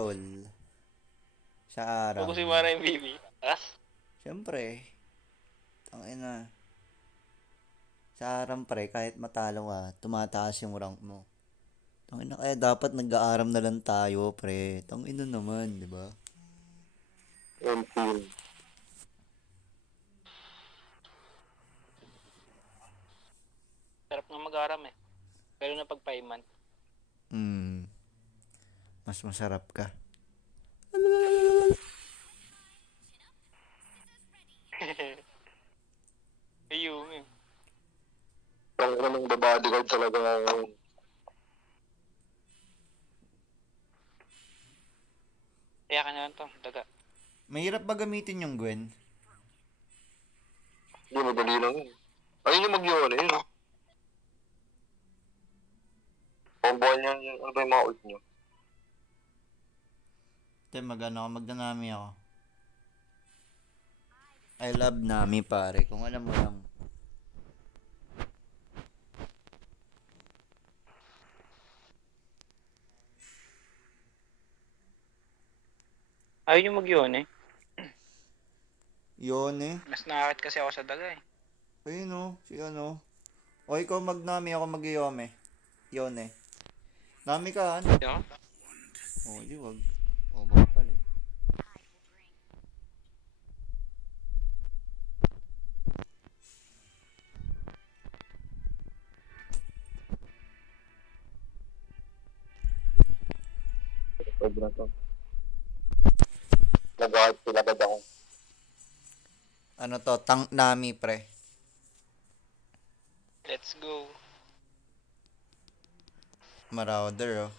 tol. Sa aram. Fokusin mo na yung BB. As? Siyempre. Tangina. Sa aram pre, kahit matalo ka, tumataas yung rank mo. Tangina kaya dapat nag-aaram na lang tayo pre. Tangina naman, di ba? Until. Sarap nga mag-aram eh. Pero na pag paiman. Hmm. Mas masarap ka. Ayun eh. Ang namang bodyguard talaga ngayon. Kaya ka na lang to. Daga. Mahirap ba gamitin yung Gwen? Hindi, madali lang yun. Ayun yung mag-yun, yun. Comboan niya, ano ba yung mga ult niyo? Te, magdanami ako. I love Nami pare, kung alam mo lang. Ayun yung mag-yun eh. Yun eh. Mas nakakit kasi ako sa daga eh. Ayun o, si ano. O ikaw mag-Nami, ako mag-Yome. Yun eh. Nami ka, ano? Di ba? O, di wag. O, baka pala eh. Sobra to. Nag-heart sila ba ako? Ano to, tank Nami pre. Let's go. Marauder oh.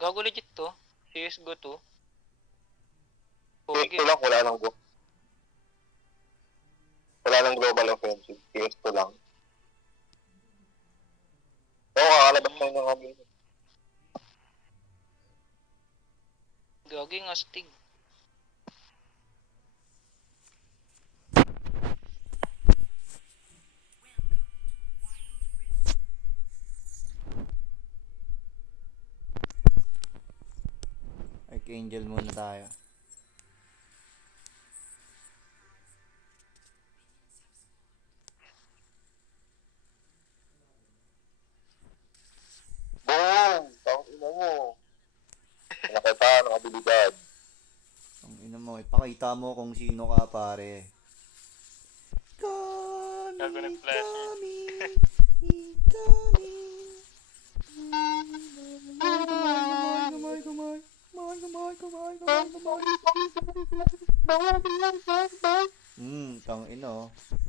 Gago legit to. CSGO to. PS2 Pogi. lang, wala lang global offensive. PS2 lang. Oo, kakalabas na yun ng kami. Gagi nga stig. Archangel muna tayo. Boom! Tang ina mo. Nakita, nakabilidad. Ang ina mo, ipakita mo kung sino ka pare. Kami, Gago nag-flasher. kami, kami. Tang ina oh.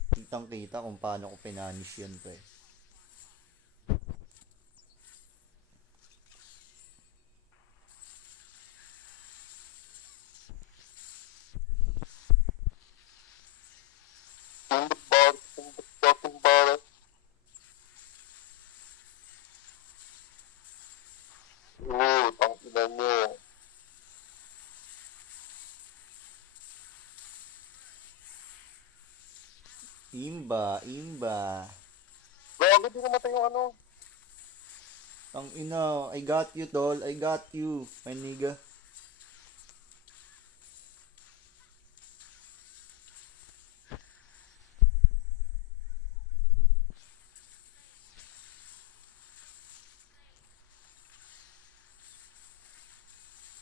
Kitang kita kung paano ko pinanis yun pre. Fucking bar. Oo, tang ina mo. Imba, imba. Gago, di namatay yung ano. Tang ina, I got you tol, I got you, my nigga.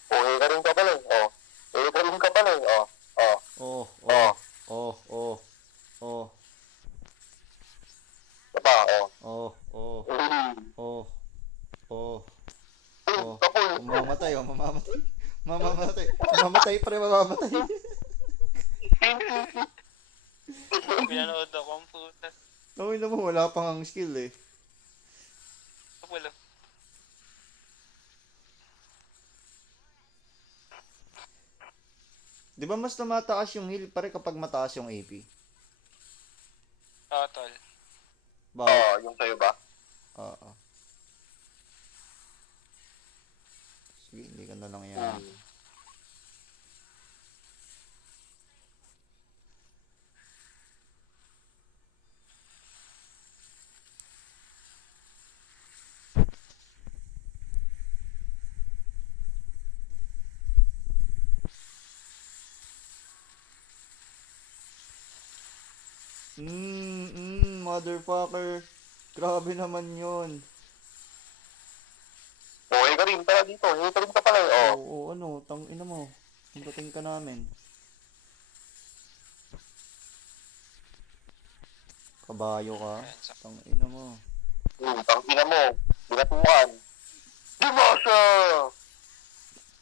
Okay ka rin ka pala eh. Oh. Okay ka rin ka pala eh. Oh. Oh. Oh, Oh. oh, oh, oh, oh, Diba? Oh. oh, oh, oh, oh, oh. Kapul. Mamamatay, oh, mamamatay. Mamamatay. Mamamatay pre, mamamatay. Pinanood ako ang puta. Tawin na mo, wala pang ang skill eh. Wala. Di ba mas tumataas yung heal pare kapag mataas yung AP? Oo, tol. Bawat, Yung sa'yo ba? oo. Sige, hindi ka na lang yan. Motherfucker. Grabe naman yun. Okay ka rin, tara dito. Okay ka rin ka pala. Oh. Oo, ano, tangina mo. Puntating ka namin. Kabayo ka? Ayan, Tangina mo. Tangina mo. Binatuan. Dimasa!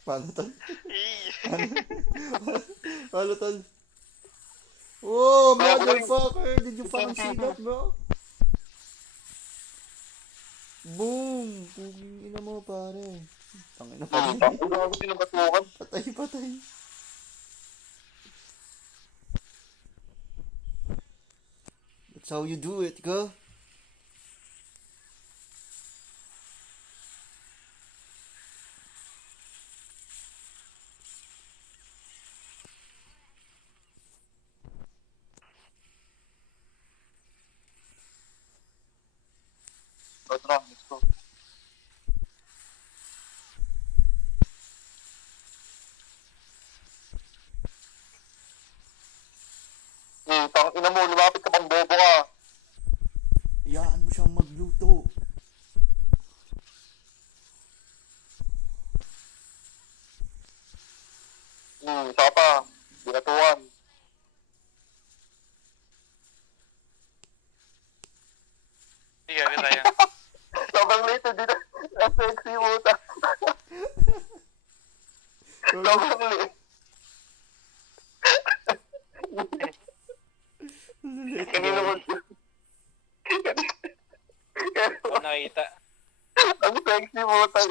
Paano tol? Eh, Paano tol? Oh, motherfucker! Did you fucking see that, bro? Boom! Puging ina mo, pare. Tangina, patay. Tangina mo sinabatukan. Patay, patay. That's how you do it, go. Tara, let's go. Tangina mo, lumapit ka pang bobo ka. Iyaan mo siyang magluto. Saka pa. Binatuan. hindi gabi tayo. Sobrang late, dito. Ang sexy mo ta. Sobrang late. Kanina mo. Ako nakita. Ang sexy mo ta.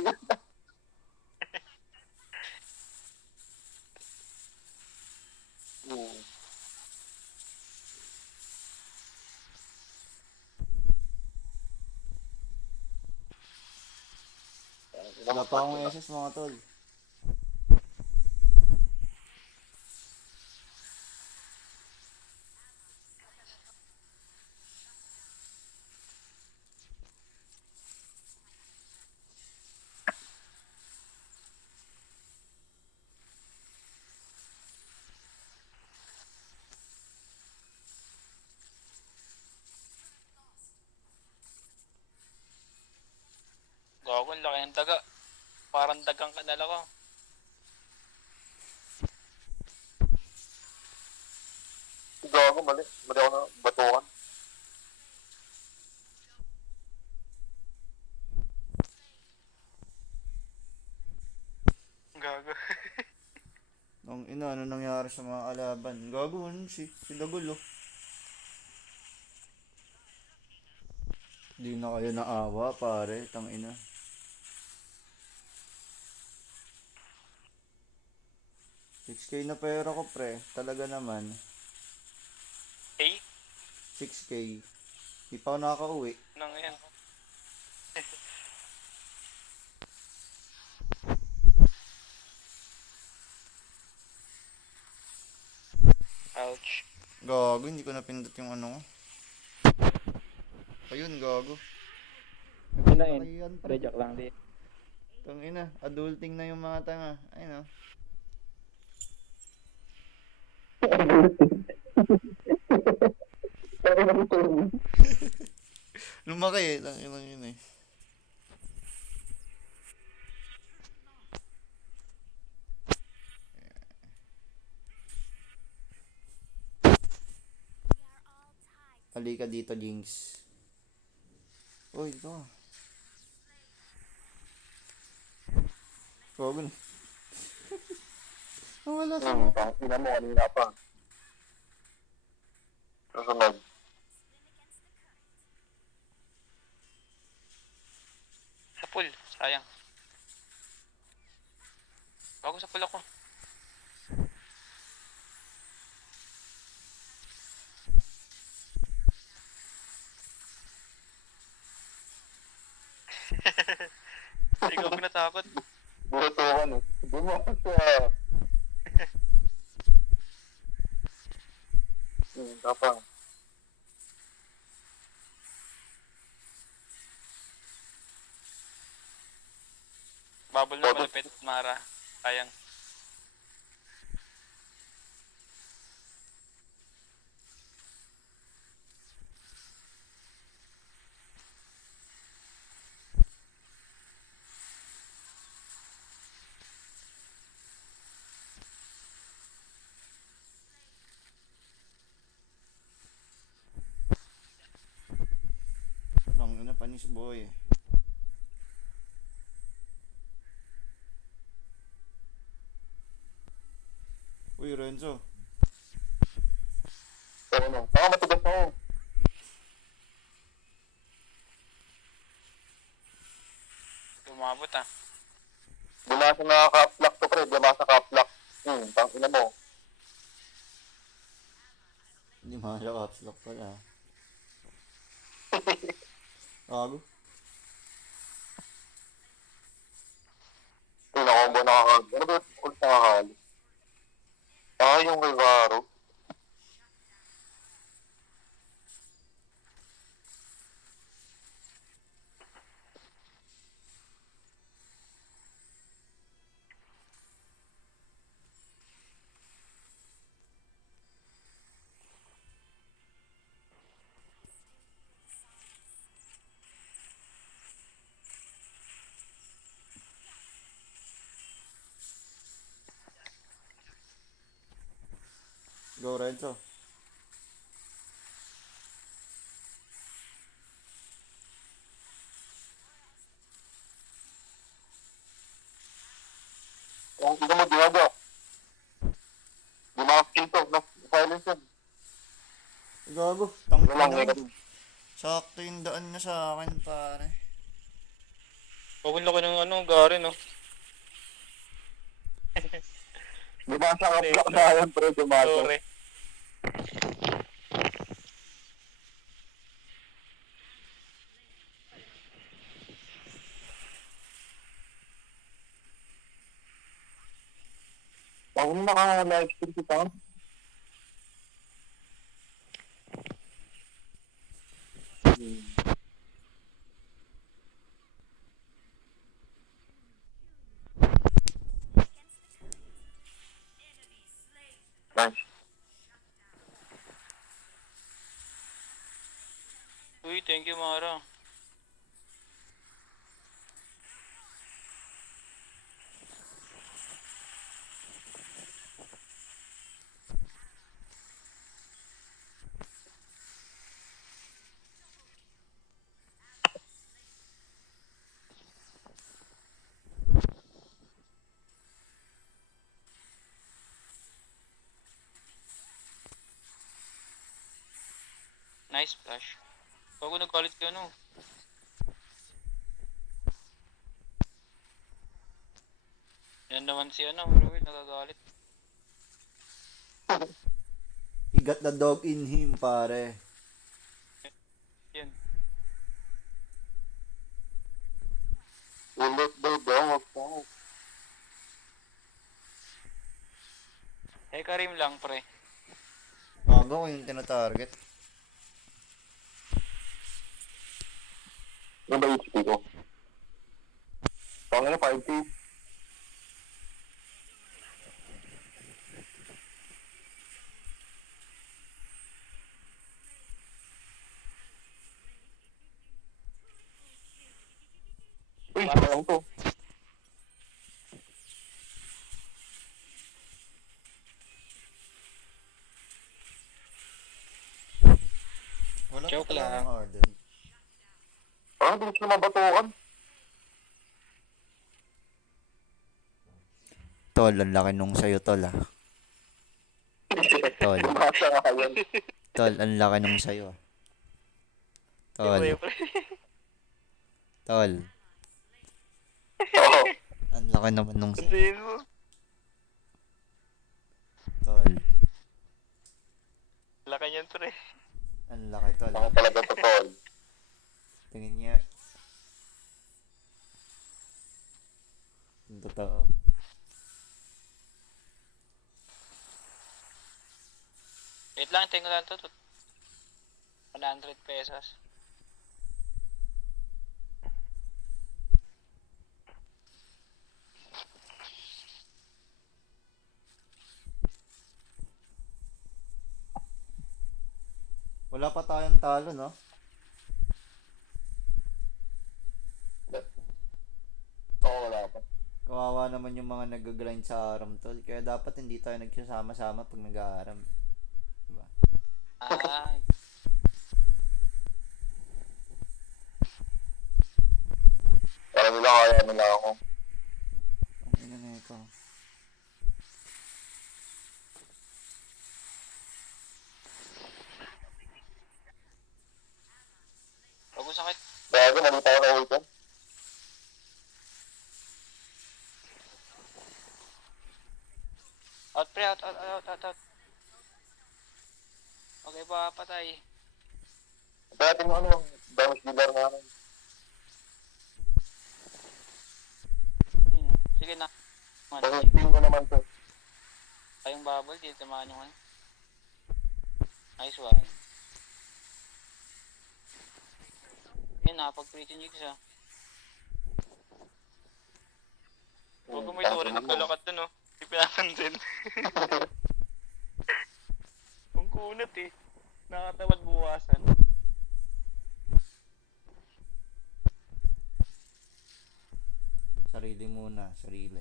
Wala pa akong SS mga tol. Gago, ang laki ng daga. Parang dagang kanal ako. Gago, mali. Mali ako na batukan. Gago. Ang ina, ano nangyari sa mga kalaban? Gago, ano si Dagol, oh. Di na kayo naawa, pare. Tangina. $6K na pera ko, pre. Talaga naman. Eh, 6K. Di pa ako nakaka-uwi. nang yan. Ouch. Gago, hindi ko napindot yung ano ko. Ayun, gago. Ito na Laki yan, pre. Joke lang din. Tangina, adulting na yung mga tanga. Ayun, oh. Lumaki eh. Tangina yun eh. Halika dito, Jinx. Uy, ito. Gago na. Nawala sa mga. Tangina mo, kanina pa. Susunod. Sa pool, sayang. Gago sa pool ako. Hindi ko natakot. Binatukan eh. Dimasa! Tapang. Bubble na malapit, Mara. Sayang. Panis boy. Uy, Renzo. Ano? Matigas ako. Lumabot ah. Di na sa nakaka-uplock to, pre. Di na sa ka-uplock. Tangina mo. Hindi mahal caps lock pala. Gago. Pinakombo nakakali. Ano ba yung ult nakakali? Yung kay Varo. Go, Renzo. Kung hindi mo ginagawa. Di makaskill to. Silence yun. Gago. Yun lang, Tangina may mo. Sakto yung daan niya sa akin, pare. Huwag laki ng ano, gari no. Di ba sa ka-uplock na yan, pre? Dumato. Sorry. Ako naka-live stream si Tom. Nice. Uy, thank you Mara. Nice flash. Bago nagalit ka ano. Yan naman si ano, Ruel, nagagalit. He got the dog in him, pare. Yan. Ulit daw daw. Wag po. Eh, Karim lang, pre. Gago ko yung tinatarget. Ano ba HP ko? Pangina, 5K. Uy, sayang to. Wala Joke pa pala lang. ng Arden. Parang bilis na mabatukan. Tol, ang laki nung sa'yo, tol, ah. Tol. Masa nga yan. Tol, ang laki nung sa'yo, ah. Tol. Iba, pre. Tol. Oo. Ang laki naman nung sa'yo. Sabihin mo. Tol. Laki niyan, pre. Ang laki, tol. Ako talaga to, Tol. Tingin niya. Ang totoo. Wait lang, tingnan lang to. 100 pesos. Wala pa tayong talo, no? Oo, wala pa. Kawawa naman yung mga nag-grind sa aram, tol. Kaya dapat hindi tayo nagsasama-sama pag nag-aaram. Diba? Ay. ano lang ako. Ang ina na ito. Huwag mo sakit. Bago, malita ako na ult yan. Out pre, out. Okay pa, patay. Ito natin yung ano, damage dealer namin. Sige na. Kasi team ko naman to. Kayong bubble, dito tamaan yung ano. Nice one. Yun, nakapag-pretty jigs ah. Huwag kung may tori, nagkalakad dun oh. Hindi pinapansin. Kung kunat eh. Nakatawad buwasan. Sarili muna, sarili.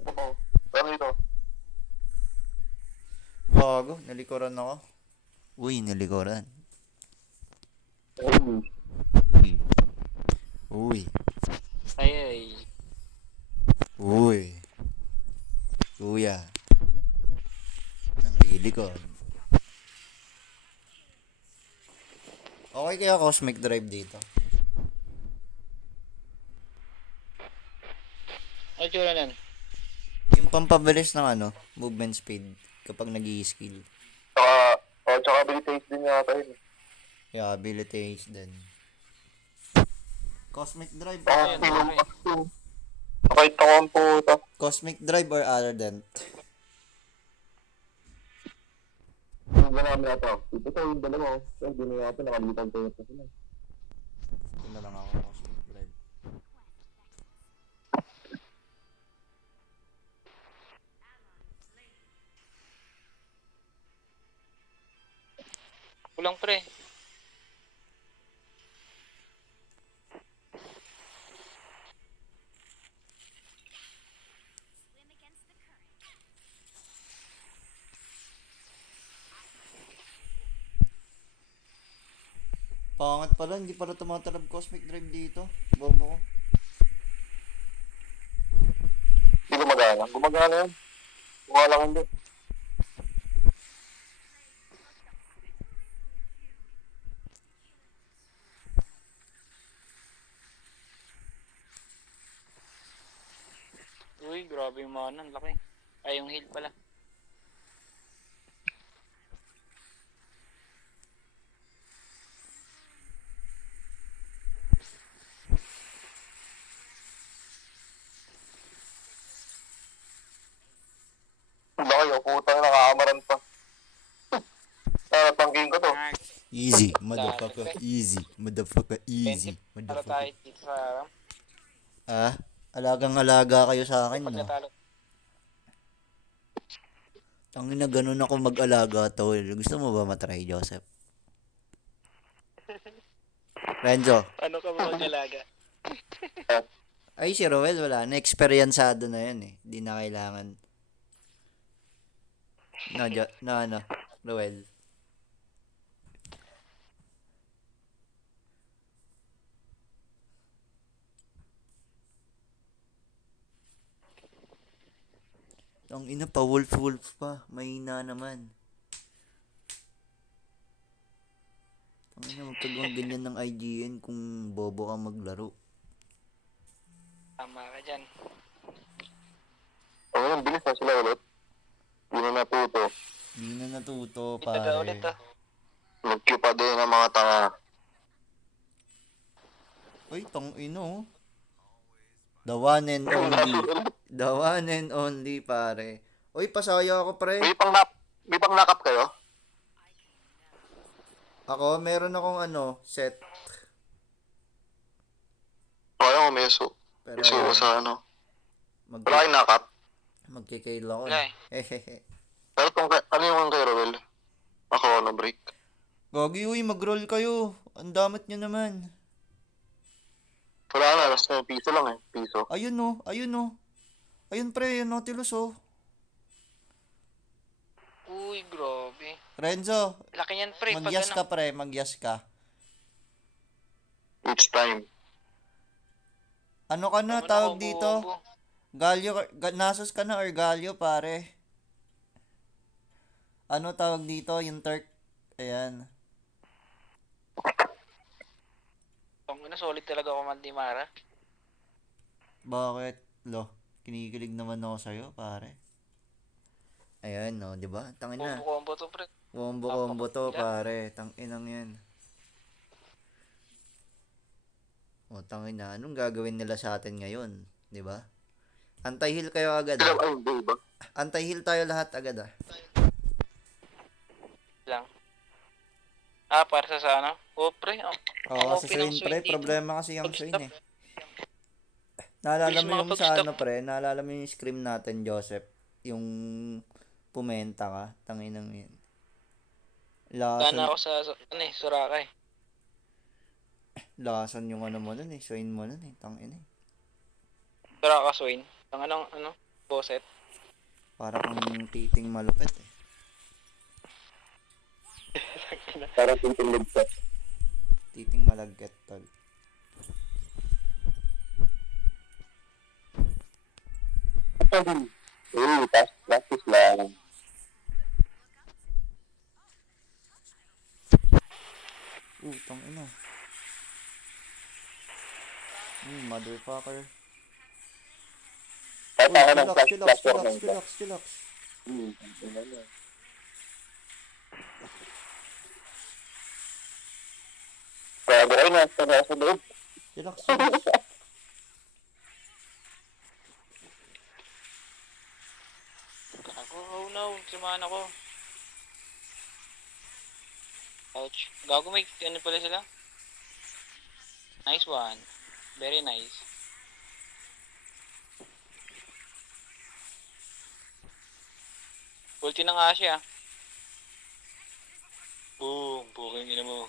Ito po. Pero ito. Bago, nalikuran ako. Uy, nalikuran. Uy. Ay. Uy. Kuya. Nang lilikod. Okay kaya Cosmic Drive dito? Ano tsura nan? Yung pampabilis ng ano, movement speed kapag nag-i-skill. Tsaka abilities din yata yun. Kaya abilities din. Cosmic Drive Ayun, or pre. Nakita ko ang puta. Cosmic Drive or Ardent? Hindi na namin ito. Ito yung dalawa. Ito yung ginawa ito. Nakalimutan ko yung sila. Ito na lang ako, Cosmic Drive. Kulang pre. Pangat pala, hindi pala tumatalab Cosmic Drive dito. Bobo ko. Hindi gumagana. Gumagana yan. Mukha lang hindi. Uy, grabe yung mana. Ang laki. Ay, yung heal pala. Ang laki yung putang nakakamaran pa. Tangking ko to. Easy, motherfucker. Easy, motherfucker. Easy, 20 para tayo motherfucker. dito sa aram. Ah, alagang-alaga kayo sa akin, Pag no? natalo. Tangina, ganun ako mag-alaga, tol. Gusto mo ba matry, Joseph? Renzo. Ano ka ba mag-alaga? Ay, si Roel, wala na. Eksperyensado na yan, eh. Di na kailangan. Ano, Roel. Ang ina pa, wolf pa. Mahina naman. Ang ina, magkagawang ganyan ng IGN kung bobo ka maglaro. Tama ka dyan. Ang yung bilis na sila ulit. Hindi na natuto. Hindi na natuto, Ito na ulit pare. ah. Nag-queue pa din ang mga tanga. Uy, tang ino. The one and only. The one and only, pare. Uy, pasaya ako, pre. May pang knock-up kayo? Ako, meron akong set. Kaya ko meso. Pero Meso ko ayan, sa ano. mag Wala kayong knock-up. magkikail ako. Wala eh. Hehehe. Pero ano yung kay Roel? Ako na break. Gagi, uy, mag-roll kayo. Ang damat nyo naman. Wala na, nasa piso lang eh. Piso. Ayun no, ayun no. Ayun pre, yung Nautilus oh. Uy, grabe. Renzo, Laki niyan, pre. Pag magyas ano. ka pre, magyas ka. It's time. Ano ka na, Tama na, tawag dito? combo-combo. Galio, Nasus ka na or Galio, pare? Ano tawag dito? Yung Turk. Ayan. Tangina, solid talaga ako, Mantimara. Bakit? Lo, kinikilig naman ako sa'yo, pare. Ayan, no, di ba? Tangin na. Combo-combo to, pre. Combo-combo to, Napakaganda. pare. Tanginang yan. O, tangin na. Anong gagawin nila sa atin ngayon? Di ba? Anti-heal kayo agad, Sila, ah. ay, hindi ba? Anti-heal tayo lahat agad, ah. Lang. Para sa ano? Pre. Ang Oo, sa OP ng Swain, pre. Swain dito. Problema kasi yung Swain, Pag-stop. eh. Naalala Bilis mo yung sa makapag-stop. ano, pre? Naalala mo yung scream natin, Joseph? Yung pumenta ka. Tanginang yun. Gana Lason, ako Soraka eh. lason yung ano mo nun, eh. Swain mo nun, eh. Tangina, eh. Soraka Swain. Ang bosset. Para kang titing malupit, eh. Parang tintinig ka. Titing malagket, tol. Practice lang. Tangina. Motherfucker. Kahit ako ng Chillax, flash, chillax, flash chillax, warning ka. chillax, chillax. Ano. Kaya gawin na, sa loob. Chillax, chillax. Ako, oh no. Samahan ako. Ouch. Gago, may ano pala sila? Nice one. Very nice. Ulti na nga siya. Boom. Buking ina mo.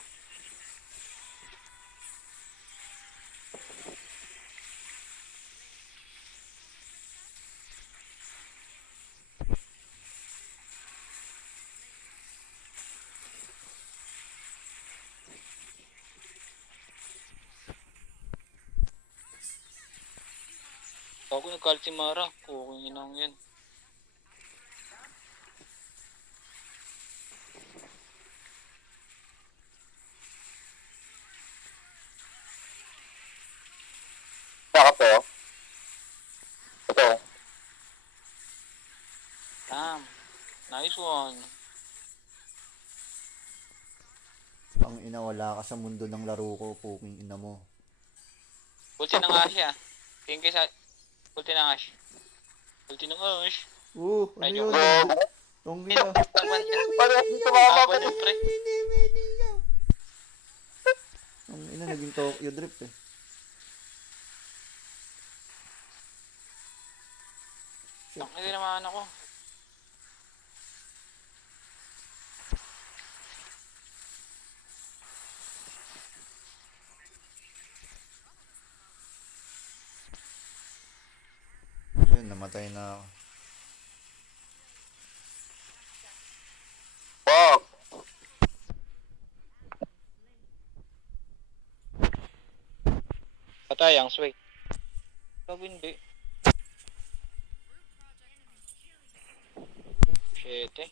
Ako nag-call si Mara. Buking ina mo yan. Saka to. Ito. Damn. Nice one. Ang ina, wala ka sa mundo ng laro ko, puking ina mo. Ulti na nga siya. Tingin kayo sa... Ulti na nga siya. Ulti na nga siya. Ano Ay, yun? Go! Tong ina. Paano tumama Aba pa niyo, pre. Ang ina, naging Tokyo Drift, eh. Hindi naman ako. Ayun, namatay na ako. Fuck! Patay ang sway. Sabi hindi. Shit eh.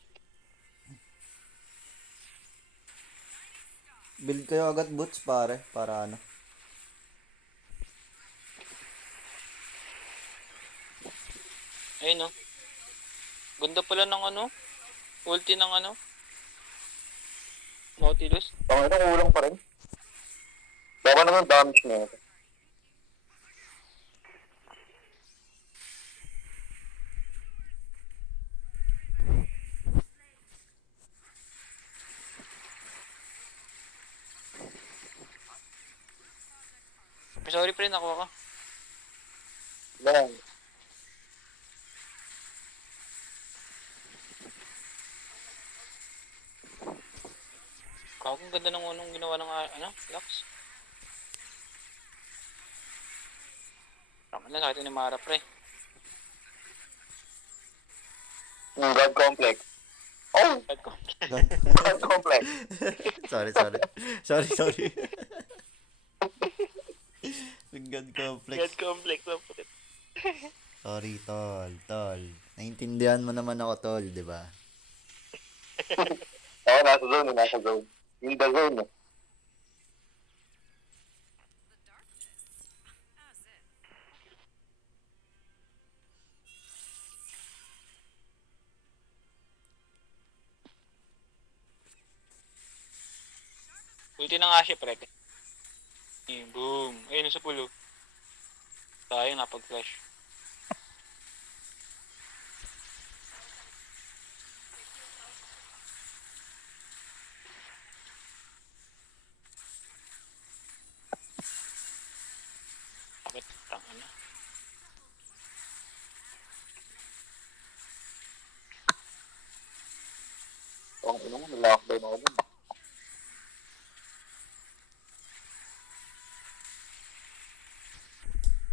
Build kayo agad boots, pare. Para ano. Ayun no. Ganda pala ng ulti ng Nautilus. Ang ito, kulang pa rin. Baka naman damage na ito. Sorry pre, nakuha ka. Yan. Ang ganda ng ginawa ng Lux. Tama na sa atin ni Mara pre. God complex. Oh, God complex. God complex. sorry, sorry. Sorry, sorry. God complex. God complex. Oh, putit. Sorry, tol, tol. Naintindihan mo naman ako, tol, di ba? Oo, nasa zone, nasa zone. In the zone. Ulti na nga siya, pre. Boom. Ayun, sa pulo. Sayang, napag-flash. Bakit? Tanga na. Ang ina mo, lockdown ako dun.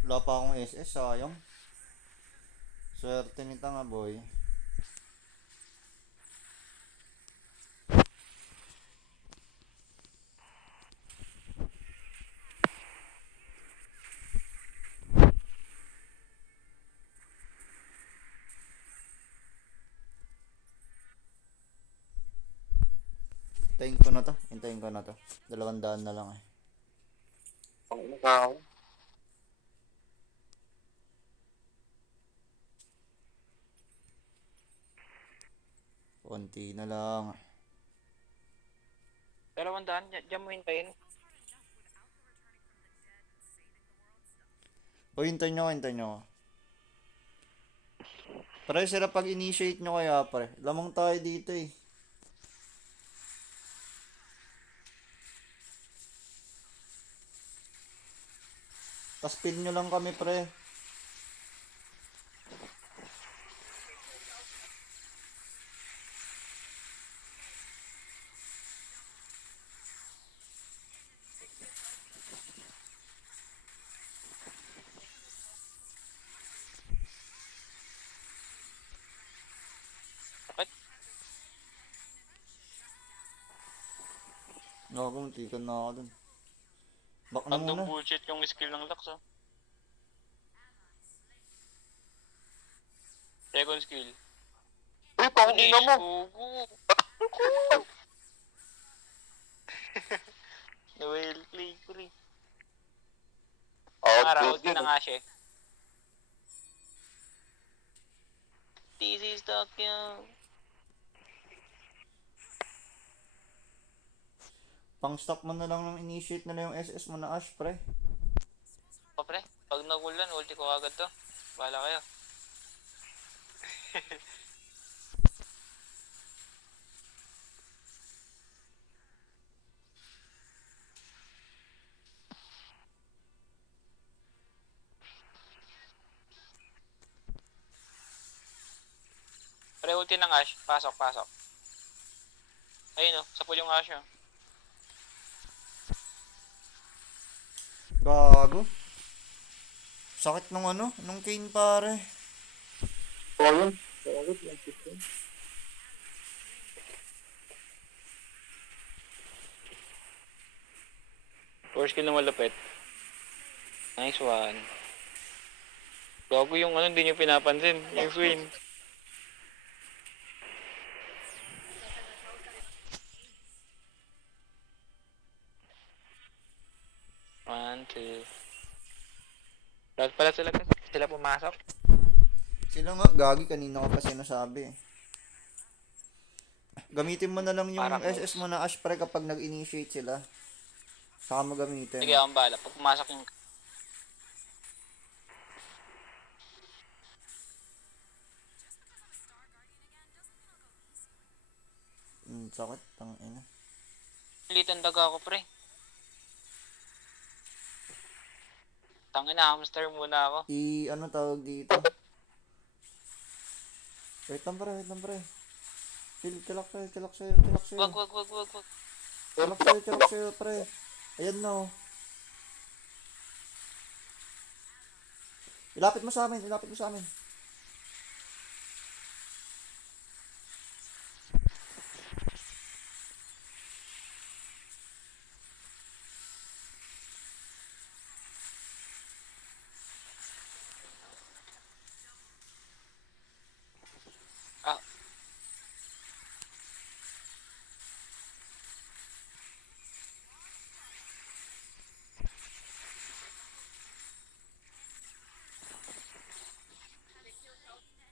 Wala pa akong SS, sayang. Swerte nita nga, boy. Hintayin ko na to. 200 na lang eh. Ang ina ka ako. Konti na lang. 200, dyan mo hintayin. O, hintayin nyo, hintayin nyo. Pre, sila pag-initiate nyo kaya, pre. Lamang tayo dito eh. Tas pin nyo lang kami, pre. Bakit? Nakakuntikan na ako dun. Back na Random muna. bullshit yung skill ng Lux, oh. Second skill. Uy, pang Punish. ina mo. Ugo. Well play, pre. Mara, Output ulti yun na eh. nga siya. This is Tokyo. Pang stop mo na lang ng initiate na lang yung SS mo na Ash, pre. O, pre. Pag nagulan, ulti ko agad to. Bahala kayo. Pre, ulti ng Ash. Pasok, pasok. Ayun, oh. Sa pool yung Ash, oh. Gago. Sakit nung ano, nung Kane, pare. Oo yun. Bakit yung system? First skill na malapit. Nice one. Gago yung ano, hindi nyo pinapansin. Yung swing. One, two. Lahat pala sila pumasok. Sila nga, gagi, kanina ko pa sinasabi eh. Gamitin mo na lang yung Parang SS mo na Ash, pre, kapag nag-initiate sila. Saka mo gamitin. Sige, akong bahala. Pag pumasok yung... Sakit, tang ina. Litan daga ako, pre. Tangin na, hamster muna ako. Ano tawag dito? Wait lang, pre, wait lang, pre. Tilak sa'yo, tilak sa'yo, tilak sa'yo. Wag, wag, wag, wag, wag. Tilak sa'yo, pre. Ayan na, oh. Ilapit mo sa amin, ilapit mo sa amin.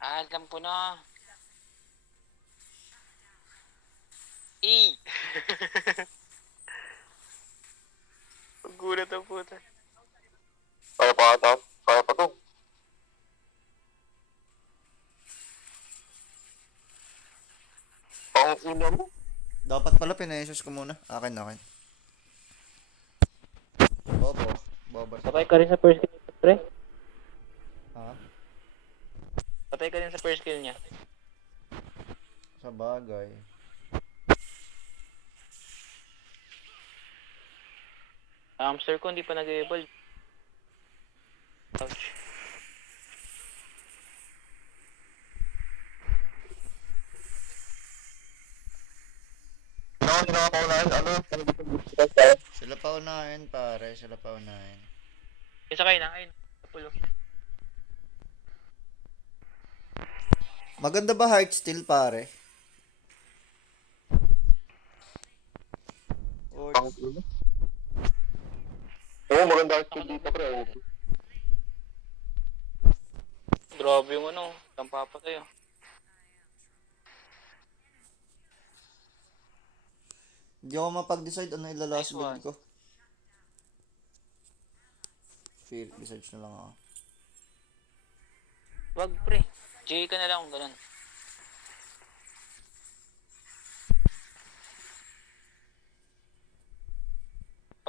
Alam ko na. E! Paggulat ang puta. Kaya pa ata. Kaya pa to. Ang ina mo. Dapat pala pinayesus ko muna. Akin. Bobo. Bobo. Patay ka rin sa first kill niya, pre. Ha? Patay ka rin sa first kill niya. Sa bagay. Hamster ko hindi pa nag-evolve. Ouch. Sino ka paunahan? Ano? Ano gusto tayo? Sila pa unahin, pare. Sila pa unahin. Isa kayo na, ayun. Pulo. Maganda ba heart steal, pare? Or Ang ina. Oo, maganda ang skill dito, pre. Grabe yung ano. Ang papatay oh. hindi ako mapag-decide ano ilalas Nice build one. ko. Fear, research na lang ako. Wag pre. J ka na lang kung ganun.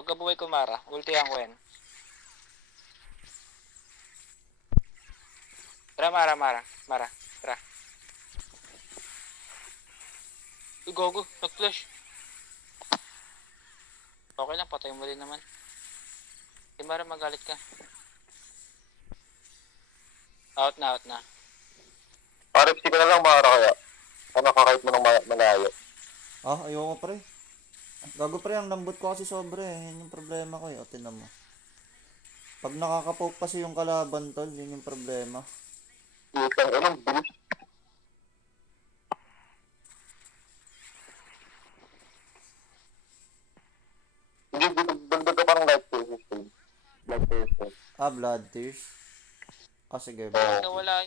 Pagkabuhay ko Mara, ultihan ko yan. Tara Mara. Tara. Uy, gogo. Nag-flash. Okay lang, patay mo din naman. Si Mara, magalit ka. Out na. RFC ka na lang, Mara, kaya. Ano, kakahit mo ng malayo. Ah, ayoko pre. Gago pre, ang lambot ko kasi sobra eh. Yan yung problema ko eh. O, tinan mo. Pag nakakapoke kasi yung kalaban tol, yun yung problema. Utang, anong bilis. Hindi, dagdag ka parang life system. Life system. Ah, blood tears. Ah, sige, Oo. blood. Nawala.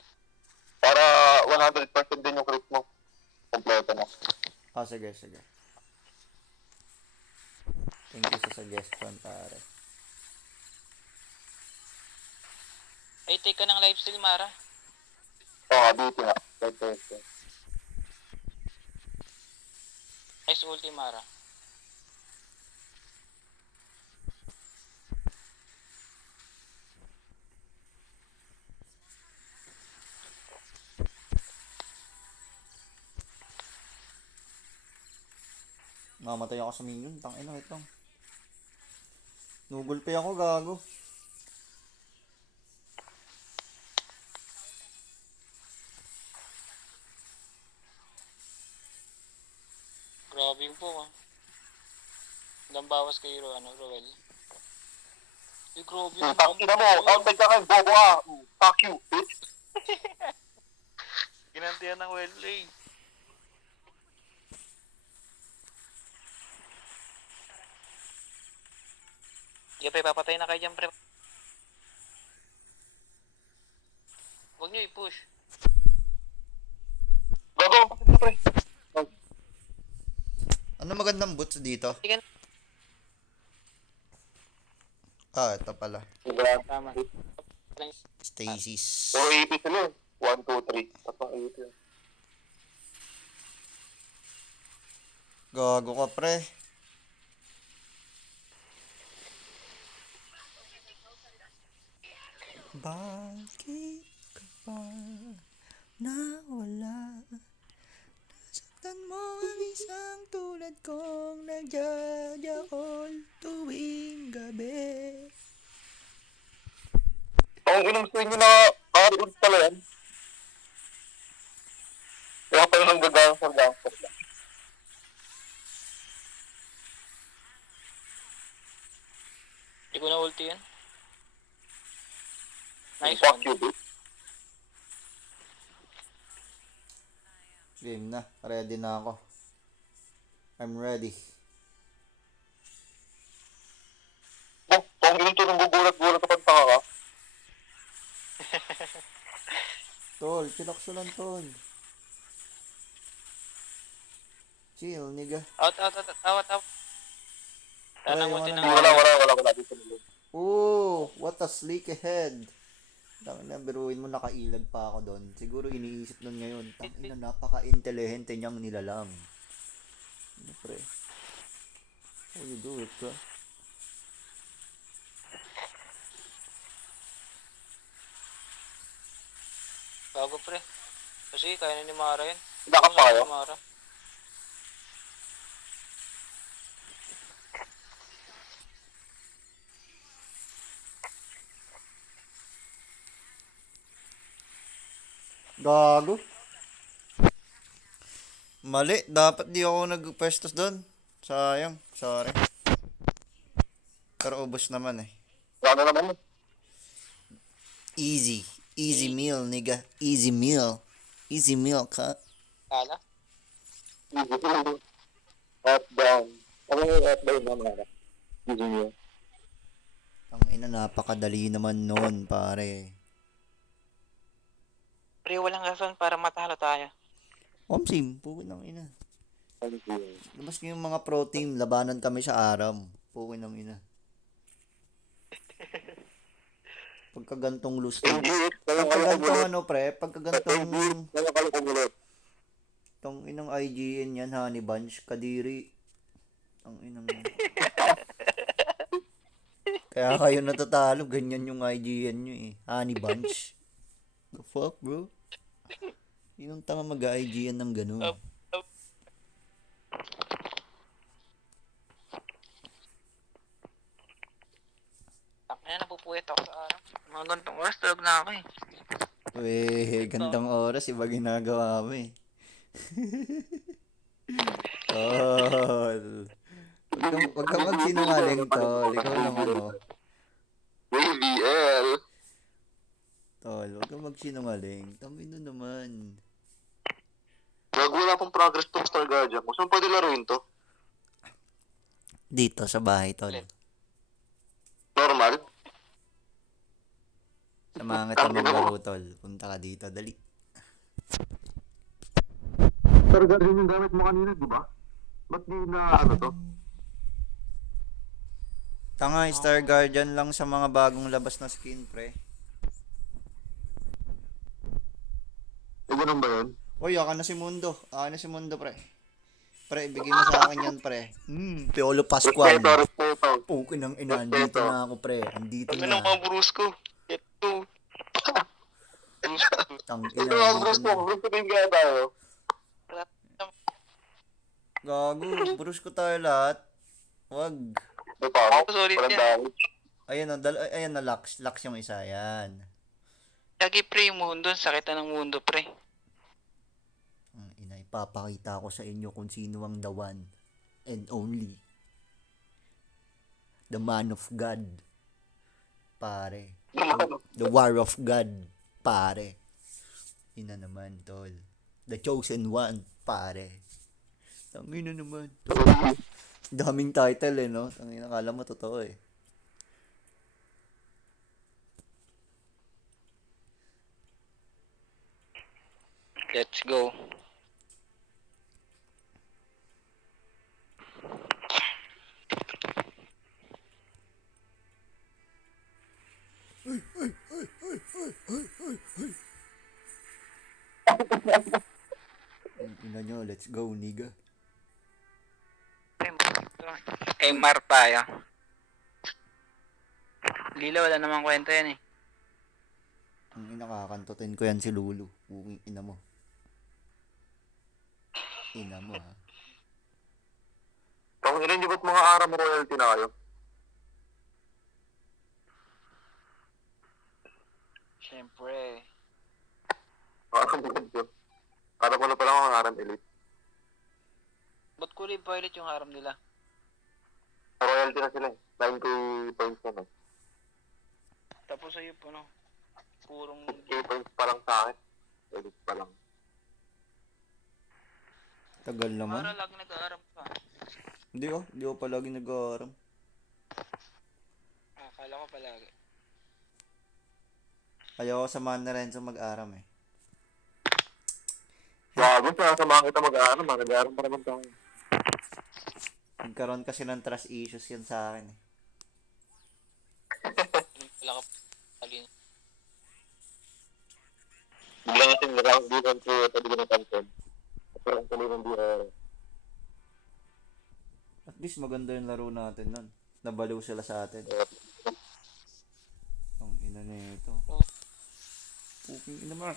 Para 100% din yung crit mo. Kompleto na. Ah, sige. Thank you sa suggestion, pare. Ay, take ka ng lifesteal, Mara. Oo, dito nga. Life system. Nice ulti, Mara. Namatay ako sa minion. Tangina, wait lang. Nugulpe ako, gago. Grabe yung po, ah. Ilang bawas kay Roel. Uy, grabe yung Tangina mo, outside ka kayo, bobo ah. Fuck you, bitch. Ginantihan ng well play. Sige, pre, papatay na kayo dyan, pre. Huwag nyo i-push. Gago, bakit na, pre? Ano magandang boots dito? Sige na. Ah, ito pala. Diba? Tama. Stasis. Puro 80 sila eh. 1, 2, 3. Tapos 80. Gago ka, pre. Bakit ka pa nawala? Nasaktan mo ang isang tulad kong nagjajakol tuwing gabi. Ang inang swing nyo na RUs pala yan. Kaya pala nang gagawin lang. Hindi ko na ulti yan. Nice Fuck one. you, bitch. Game na. Ready na ako. I'm ready. Oh, ang inang to nang gugulat-gulat sa pagtaka ka. Tol, chillax lang, tol. Chill, nigga. Out, out, out, out, out. Pre, Tanang yung ulti ano ng natin. Wala dito. Oh, what a sleek ahead. Tangina, biruin mo, nakailag pa ako doon. Siguro iniisip nun ngayon, tangina, napaka-intelihente niyang nilalang. Ano, pre? How you do it, ka? Bago pre. Kasi kaya na ni Mara yun. Baka pa kayo? Ni Mara. Gago. Mali, dapat di ako nagpwestos doon. Sayang, sorry. Pero ubos naman eh. Ano naman? Easy. Easy meal, nigga. Easy meal. Easy meal, ka. Kala? Up, down. Ano yung up, down naman? Easy meal. Ang ina, napakadali naman noon, pare. Pre, walang rason para matalo tayo. Omsim, pukin ng ina. Thank you. Labas nyo yung mga pro team, labanan kami sa aram. Pukin ng ina. Pagkagantong lustig. Pagkagantong ano pre, pagkagantong tong inang IGN yan, Honey Bunch, Kadiri. Ang inang kaya kayo natatalo, ganyan yung IGN nyo eh. Honey Bunch. The fuck, bro? Yun ang tanga mag-IGN ng ganun. Up, up. Takina, napupuyat ako sa araw. Mga gantong oras, tulog na ako eh. Weh, gandang oras, iba ginagawa mo eh. Tol. Wag kang magsinungaling, tol. Ikaw lang ano. ABL. Tol, wag kang magsinungaling. Tangin na naman. Bago wala pang progress tong Star Guardian mo. Saan pwede laruin to? Dito sa bahay, tol. Normal? Samahan kita maglaro, tol. Punta ka dito, dali. Star Guardian yung gamit mo kanina, di ba? Ba't di na ano to? Tanga, Star Guardian lang sa mga bagong labas na skin, pre. E ganun ba yun? Uy, aka na si Mundo. Aka na si Mundo, pre. Pre, ibigay mo sa akin yan, pre. Piolo Pascual. Respeto. Pukin ng ina, andito na ako, pre. Andito Pag ng na. mga brusko. Get to. Tang Ito ina, ang andito Bruce na. mo. Bruce din kaya tayo. Gago, burus ko tayo lahat. Wag. May pa ako. Sorry, Walang yan. damage. Ayan na, ayan na, Lux. Lux yung isa, yan. Lagi pre yung mundo. Sakit na ng mundo pre. Ang ina, ipapakita ko sa inyo kung sino ang the one and only. The man of God. Pare. The war of God. Pare. Ina naman, tol. The chosen one. Pare. Tangina naman. Tol. Daming title eh, no? Tangina, kala mo totoo eh. Let's go. Ang ina nyo, let's go, nigga. Kay Mar tayo. Lila, wala namang kwento yan eh. Ang ina, kakantutin ko yan si Lulu. Uking ina mo. Ina mo, ha? Pang ilan niyo ba't mga Aram royalty na kayo? Siyempre. Aram royalty. Kada ko na pala mga Aram elite. Ba't kulay violet yung haram nila? Royalty na sila eh. 90 points na no. Tapos sa'yo po no. Purong 2 points pa lang sa akin. Elite pa lang. Tagal naman. Para lagi nag-aaram ka. Hindi oh, hindi ko palagi nag-aaram. Akala ko palagi. Ayaw ko samahan na rin sa mag-aram eh. Gago, sasamahan kita mag-aaral. Mag-aaral pa naman tayo. Nagkaroon kasi ng trust issues yan sa akin eh. Wala ka talino. Bigla natin nirang di lang po pwede ko napansin. Pero ang tuloy ng di At least maganda yung laro natin nun. Nabaliw sila sa atin. Ang ina na ito. Puking ina mo.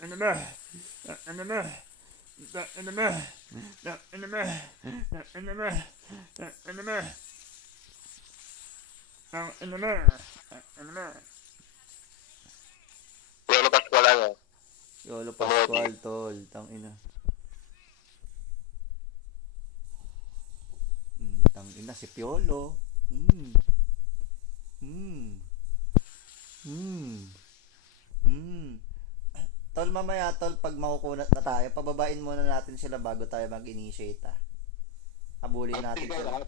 Ina mo. Ina mo. Ina mo. Ina mo. Ina mo. Ina mo. Ina mo. Ina mo. Pero Pascual ano? Yolo Pascual, tol. Tang ina. Tang ina si Piolo. Hmm. Hmm. Hmm. Hmm. Tol, mamaya, tol, pag makukunat na tayo, pababain muna natin sila bago tayo mag-initiate, ah. Habulin natin Sige, sila. lahat.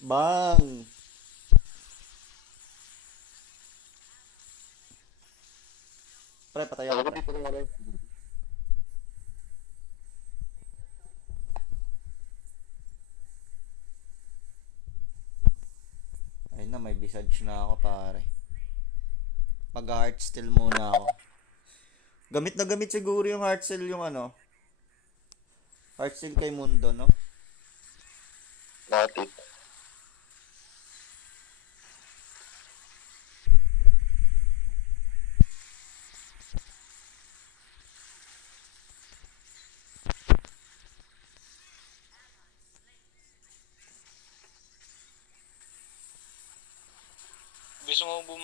Bang! Pre, patay ako, Ako pre. dito ng ano. Ayun na, may visage na ako, pare. Mag-heart still muna ako. Gamit na gamit siguro yung heart still yung ano. Heart still kay Mundo, no? Natin. Gusto mo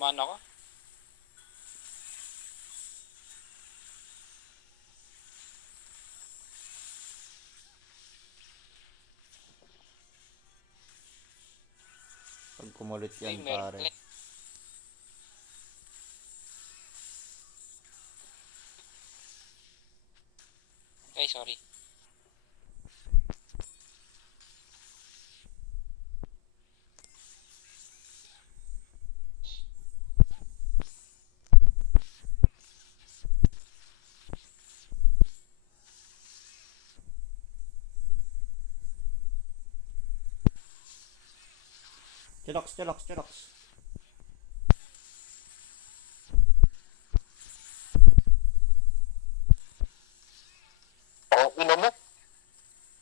mana ko? Pag kumulit Ay, yan, meron pare. pala. Ay, sorry. Chirox, chirox, chirox. Ang ina mo.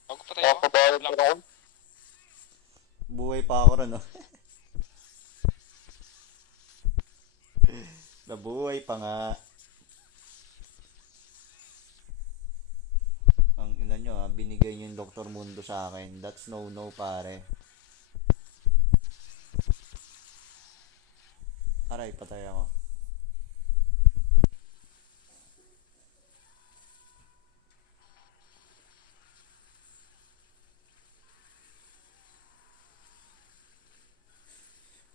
Bago patay ako. Papabayad Lang. pa ako. Buhay pa ako ron, no? Nabuhay pa nga. Ang ina nyo, ah. Binigay nyo yung Dr. Mundo sa akin. That's no-no, pare. Aray, patay ako.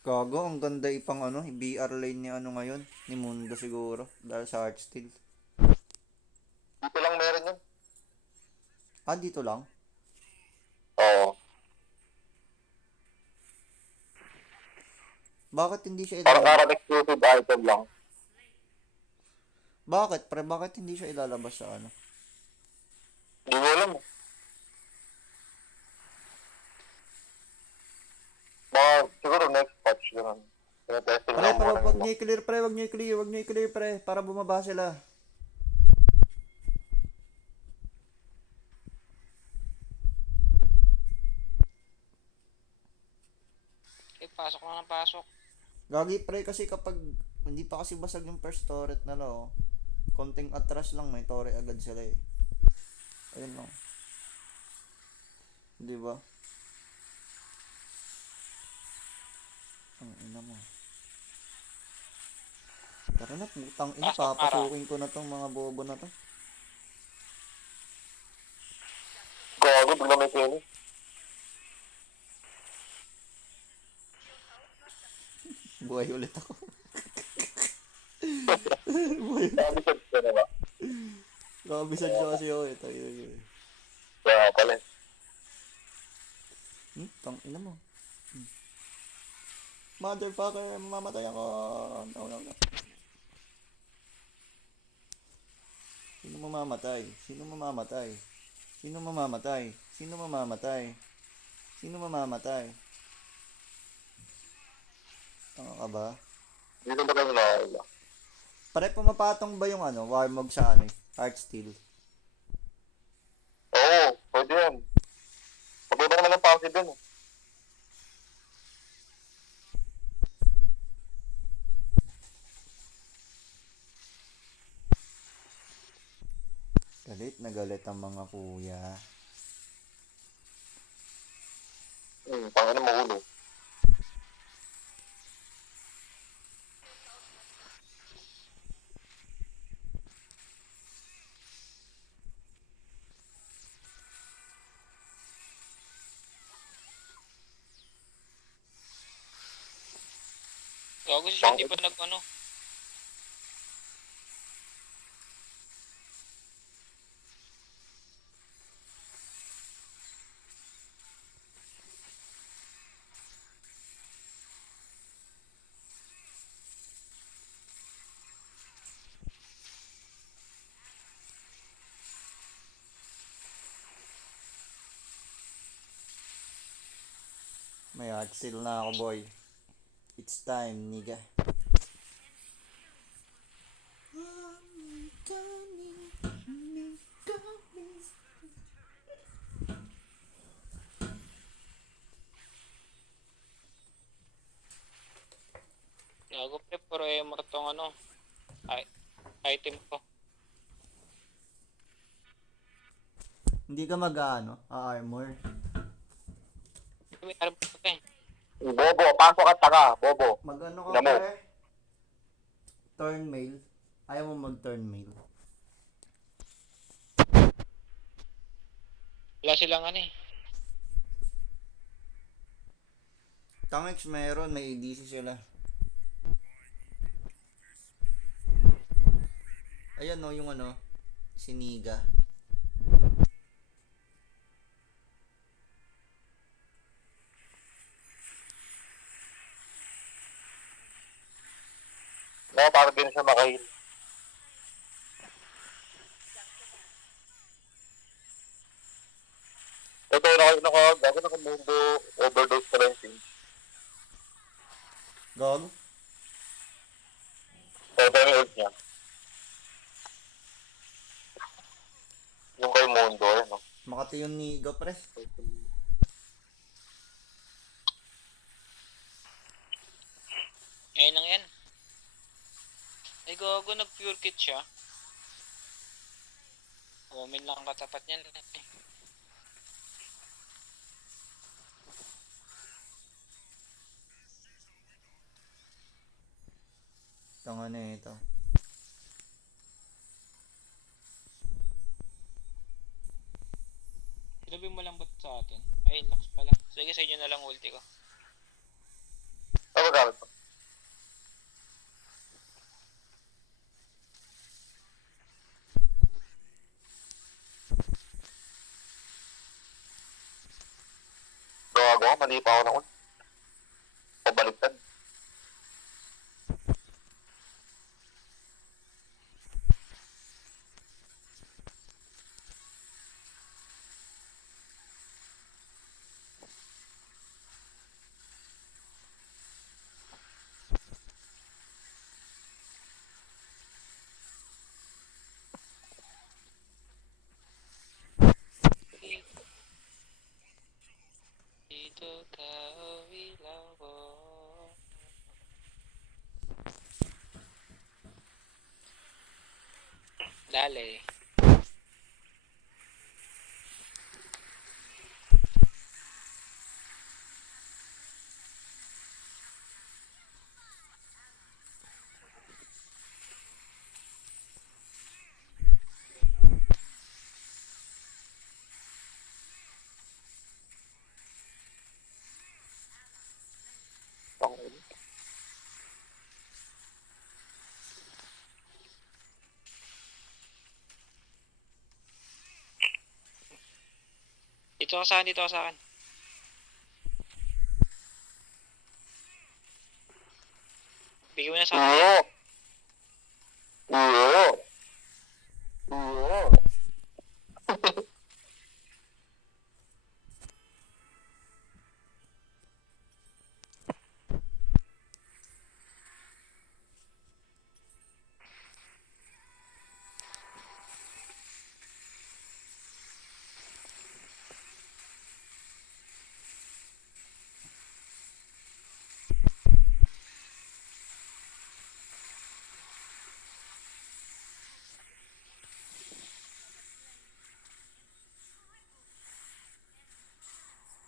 Gago, ang ganda ipang ano, BR lane ni ano ngayon, ni Mundo siguro, dahil sa Heart Steel. Dito lang meron yun. Ah, dito lang? Oo. Bakit hindi siya Parang ilalabas? karang exclusive item lang. Bakit, pre? Bakit hindi siya ilalabas sa ano? Hindi mo alam. Siguro next patch yun. Tinetesting Pre, lang muna wag nila. nyo i-clear, pre, wag nyo i-clear, wag nyo i-clear, pre, para bumaba sila. Eh, pasok na ng pasok. Gagi, pre, kasi kapag hindi pa kasi basag yung first turret na lo, konting atras lang, may tore agad sila eh. Ayun lang. Di ba? Ang ina mo. Tara na, putang ina, Pasok, Ara. papasukin ko na tong mga bobo na to. Gago, bigla may tennis. Buhay ulit ako. Sabi ko na ba? Nakabisan siya kasi ako eh. Tayo yun. Kaya pala. Tang ina mo. Motherfucker, mamamatay ako. No, no, no. Sino mamamatay? Sino mamamatay? Sino mamamatay? Sino mamamatay? Sino mamamatay? Tanga ka ba? Dito ba kayo na? Pare pumapatong ba yung Warmog sa Heartsteel? Oo, pwede yan. Pagkita naman ng pangsi dun. Galit na galit ang mga kuya. Pangin mo ulo. Gago si Sean, di pa nag-ano. May Heartsteel na ako boy. It's time, nigga. Gago pre, pero tong item ko. Hindi ka armor. May arm ko eh. Bobo, pasok at taga. Bobo. Mag-ano ka Ina mo. pare? Turn mail. Ayaw mo mag-turn mail. Wala silang ano eh. Tangex meron, may ADC sila. Ayan no, yung Siniga. No, para din siya makain. Ito gago na mundo overdose pa lang yung Gog? ito yung ult niya. Yung kay mundo, no? Makati yung Niga pre. Ngayon lang yan. Ay gago, nag-pure kit siya. Omen lang ang katapat niyan. Tanga na ito. Sinabi mo lang ba't sa atin? Ay, lakas pala. Sige, sa inyo na lang ulti ko. Ano gamit mo? Gago, mali pa ako na ult. Pabaliktad. Dito ka ilaw ko. Dale. Dito ka sa akin, dito ka sa akin. Bigyan mo na sa akin. Iyo. Iyo. Iyo.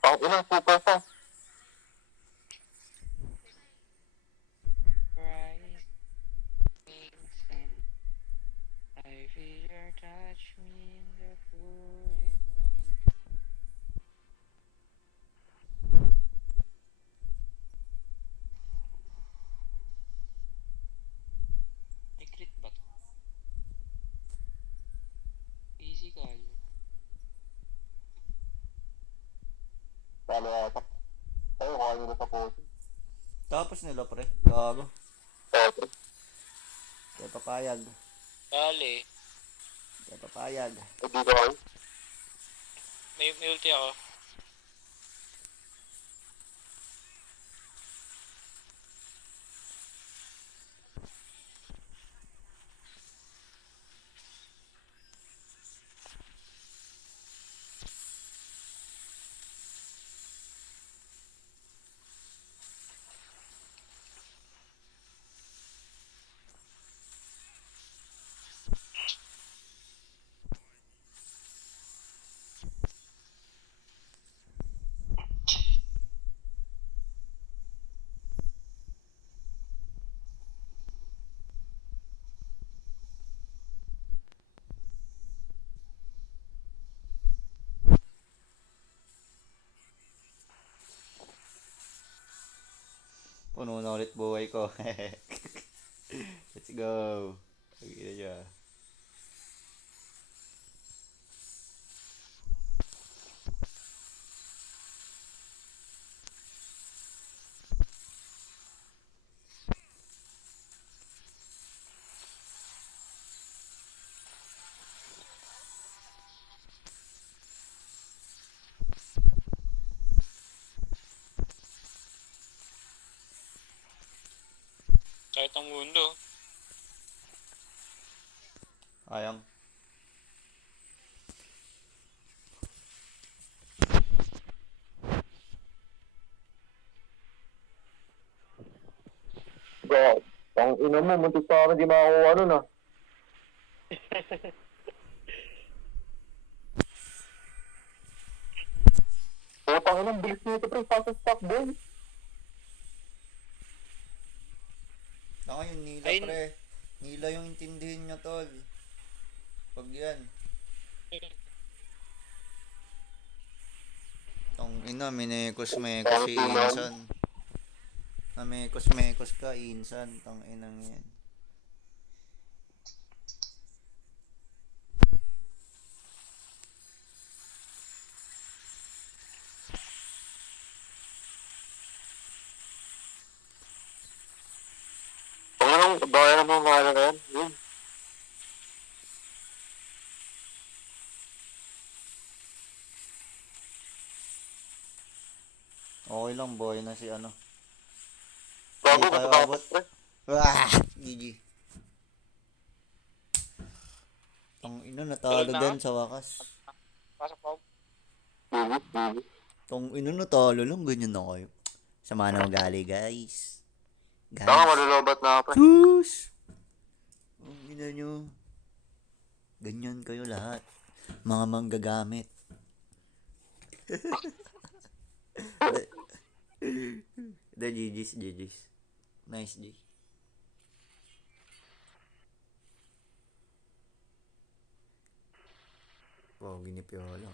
Ang ina, super fast. I feel your touch me in the pouring rain. May crit ba to? Physical. Talo ata. Ay, kaya nila tapusin. Tapos nila, pre. Gago. Okay. Kaya papayag. Dali. Kaya papayag. Eh, dito kayo. May ulti ako. Puno na ulit buhay ko. Let's go. Okay na. Kahit ang mundo. Ayang. God. Ang ina mo, muntik pa kami di makakuha nun ah. Putang ina, bilis nito pre, fast as fuck boy. Ako yung nila, Ay, pre. Nila yung intindihin nyo, tol. Pag yan. Tong ina, minekos-mekos si Insan. Na mekos-mekos ka, Insan. Tong inang yan. Ang ina, baka naman mahal na yan. Yun. Okay lang, boy na si ano. Bago Hindi tayo abot. matatapos pre. Wah! GG. Tong ina, natalo Tulog na din ako? sa wakas. Pasok ako. Bilis, bilis. Tong ina, natalo lang. Ganyan na kayo. Sama na ugali, guys. Saka Guys. malulubat na pre. Sus! Ang ina nyo. Ganyan kayo lahat. Mga manggagamit. The GG's, GG's. Nice, G. Wow, ginipiola.